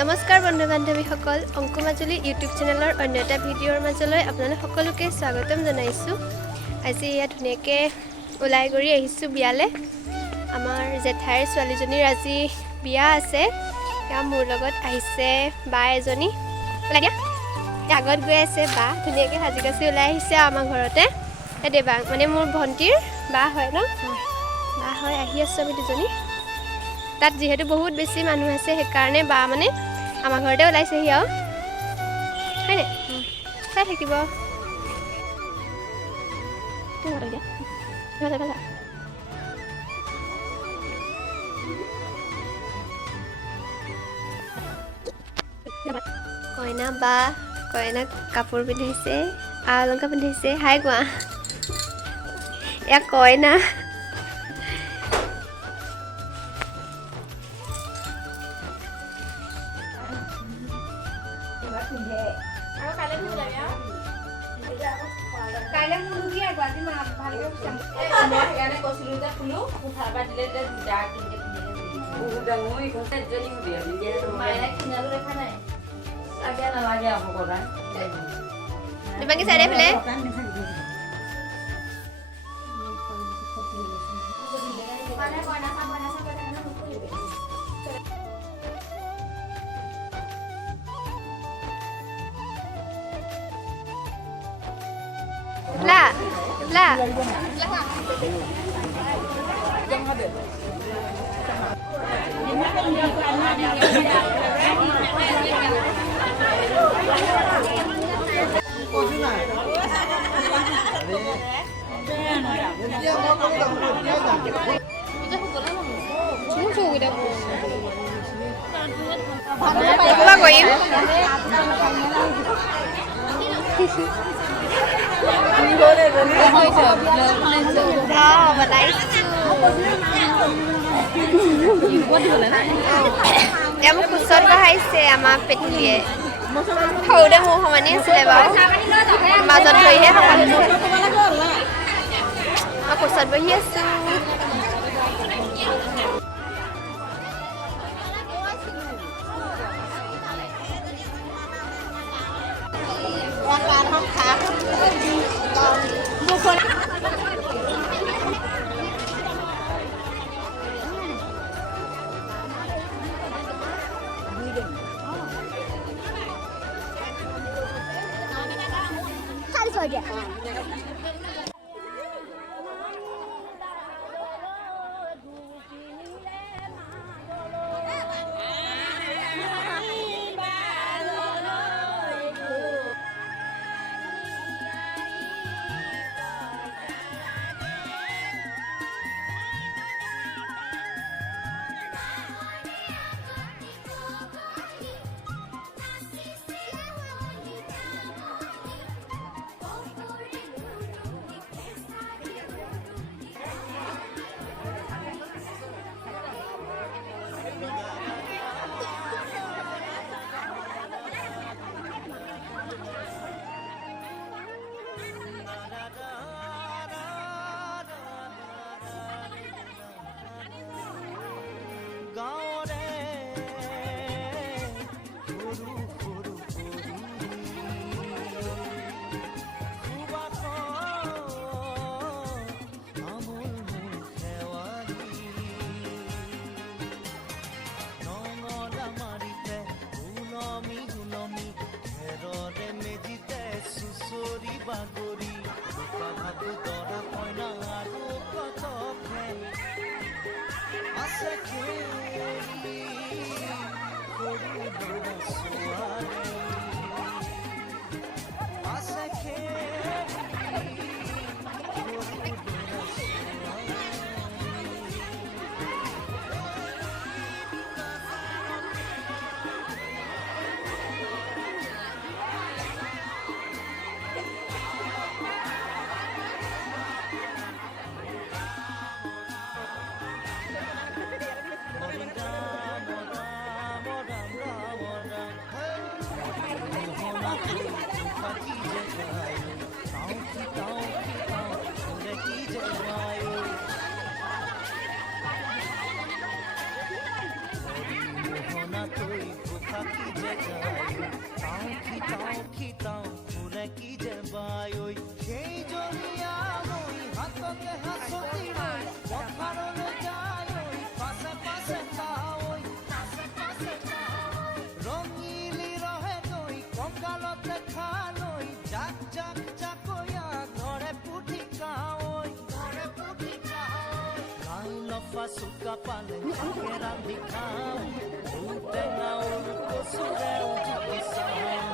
নমস্কাৰ বন্ধু বান্ধৱীসকল অংকু মাজুলী ইউটিউব চেনেলৰ অন্য এটা ভিডিঅ'ৰ মাজলৈ আপোনালোক সকলোকে স্বাগতম জনাইছোঁ। আজি ইয়াত ধুনীয়াকৈ ওলাই গৈ আহিছোঁ বিয়ালৈ। আমাৰ জেঠাইৰ ছোৱালীজনীৰ আজি বিয়া আছে। এয়া মোৰ লগত আহিছে বা এজনী। ওলাই দিয়া আগত গৈ আছে বা ধুনীয়াকৈ সাজি কাচি ওলাই আহিছে আমাৰ ঘৰতে। দেৱা মানে মোৰ ভণ্টিৰ বা হয় ন, বা হয় আহি আছোঁ আমি দুজনী। তাত যেহেতু বহুত বেছি মানুহ আছে সেইকাৰণে বা মানে আমাৰ ঘৰতে ওলাইছেহি আৰু হয়নে চাই থাকিব। কইনা বা কইনাক কাপোৰ পিন্ধাইছে, আ অলংকাৰ পিন্ধাইছে। হাই কোৱা, এয়া কইনা। Dipanggil saya deh, boleh? Lah, lah. Apa koim? Em khusot bahaise ama petliye. Thau de mo hamani asile ba. Mazot hoi he hamani. Ma khusot bahi asu. খিতাও ফুলে কি যে বাই ঐ সেই জনিয়া মই হাততে হাসতি লৈ পথাৰলৈ যায় ঐ পাছে পাছে তাই পাছে পাছে তাই ৰঙিলি ৰহে গৈ কঁকালতে খালৈ জাক জাক জাকৈয়া ঘৰে পুঠি কাঐ ঘৰে পুঠি কাঐ লাই লফা চুকা পালে ৰান্ধি খাওঁ ঔটেঙা কচুৰে উঠি চাওঁ